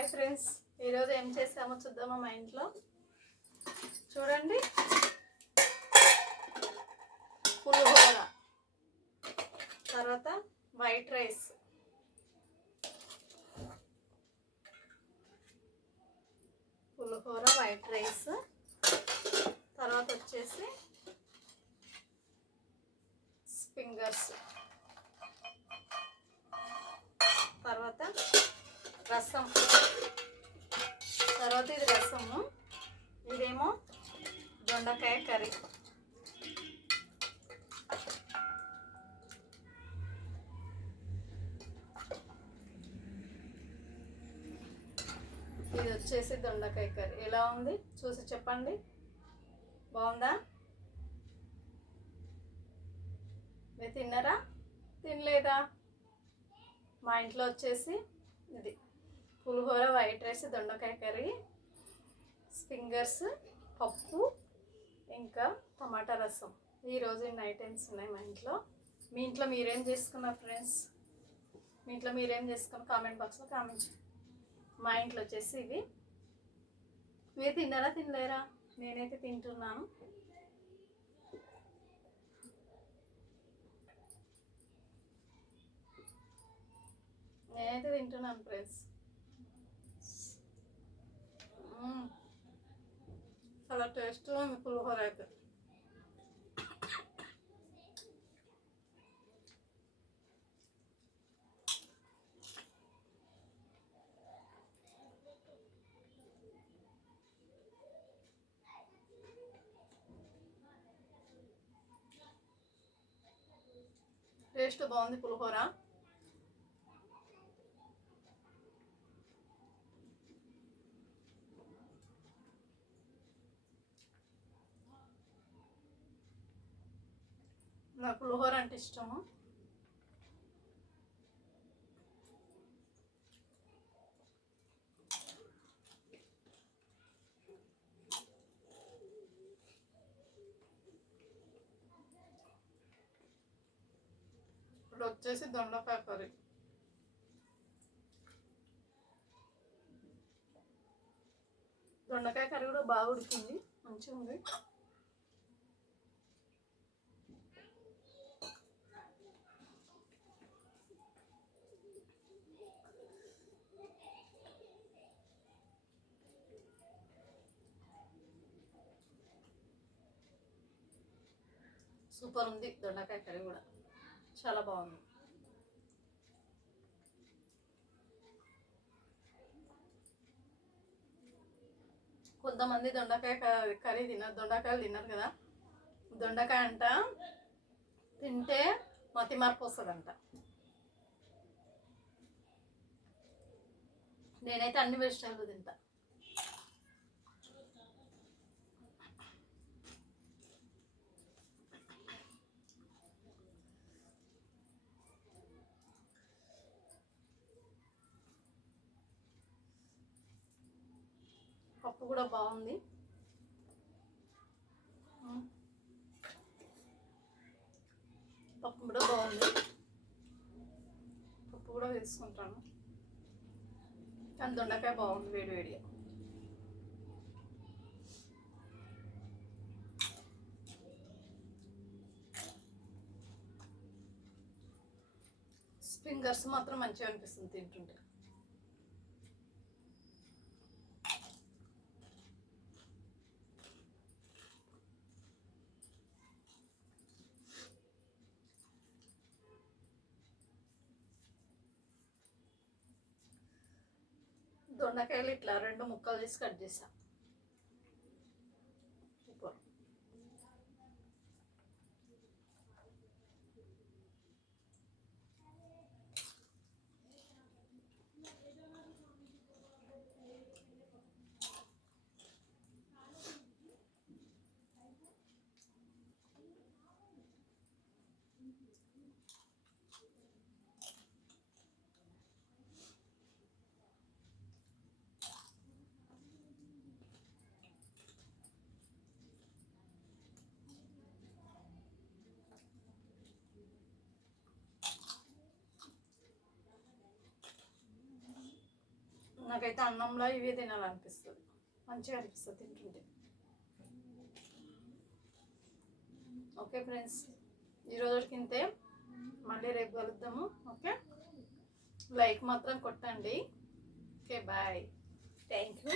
Hi friends, ఈరోజు ఏం చేసామో చూద్దామా మా ఇంట్లో. చూడండి, పులిహోర, తర్వాత వైట్ రైస్, పులిహోర వైట్ రైస్, తర్వాత వచ్చేసి ఫింగర్స్, తర్వాత రసం, తర్వాత ఇది రసము, ఇదేమో దొండకాయ కర్రీ. ఇది వచ్చేసి దొండకాయ కర్రీ. ఎలా ఉంది చూసి చెప్పండి, బాగుందా? మీరు తిన్నారా, తినలేదా? మా ఇంట్లో వచ్చేసి ఇది పులిహోర వైట్ రైస్, దొండకాయ కర్రీ, ఫింగర్స్, పప్పు, ఇంకా టమాటా రసం. ఈరోజు ఇన్ని ఐటమ్స్ ఉన్నాయి మా ఇంట్లో. మీ ఇంట్లో మీరేం చేసుకున్నారు ఫ్రెండ్స్? మీ ఇంట్లో మీరేం చేసుకున్నారు కామెంట్ బాక్స్లో కామెంట్. మా ఇంట్లో వచ్చేసి ఇవి. మీరు తిన్నారా, తినలేరా? నేనైతే తింటున్నాను. నేనైతే తింటున్నాను ఫ్రెండ్స్. చాలా టేస్ట్గా ఉంది పులిహోర అయితే. టేస్ట్ బాగుంది పులిహోర. నాకు పులిహోర అంటే ఇష్టము. ఇప్పుడు వచ్చేసి దొండకాయ కర్రీ. దొండకాయ కర్రీ కూడా బాగా ఉడికింది, మంచిగా ఉంది. సూపర్ ఉంది దొండకాయ కర్రీ కూడా, చాలా బాగుంది. కొంతమంది దొండకాయ కర్రీ తిన్నారు, దొండకాయలు తిన్నారు కదా. దొండకాయ అంట తింటే మతి మార్పు వస్తుందంట. నేనైతే అన్ని వెజిటేబుల్ తింటా. పప్పు కూడా బాగుంది. పప్పు కూడా బాగుంది. పప్పు కూడా వేసుకుంటాను. కానీ దొండకాయ బాగుంది వేడి వేడిగా. ఫింగర్స్ మాత్రం మంచిగా అనిపిస్తుంది తింటుంటే. దొండకాయలు ఇట్లా 2 ముక్కలు తీసి కట్ చేసా. సూపర్. నాకైతే అన్నంలో ఇవి తినాలనిపిస్తుంది, మంచిగా అనిపిస్తుంది తింటుంటే. ఓకే ఫ్రెండ్స్, ఈరోజుకి ఇంతే, మళ్ళీ రేపు కలుద్దాము. ఓకే, లైక్ మాత్రం కొట్టండి. Okay bye, thank you.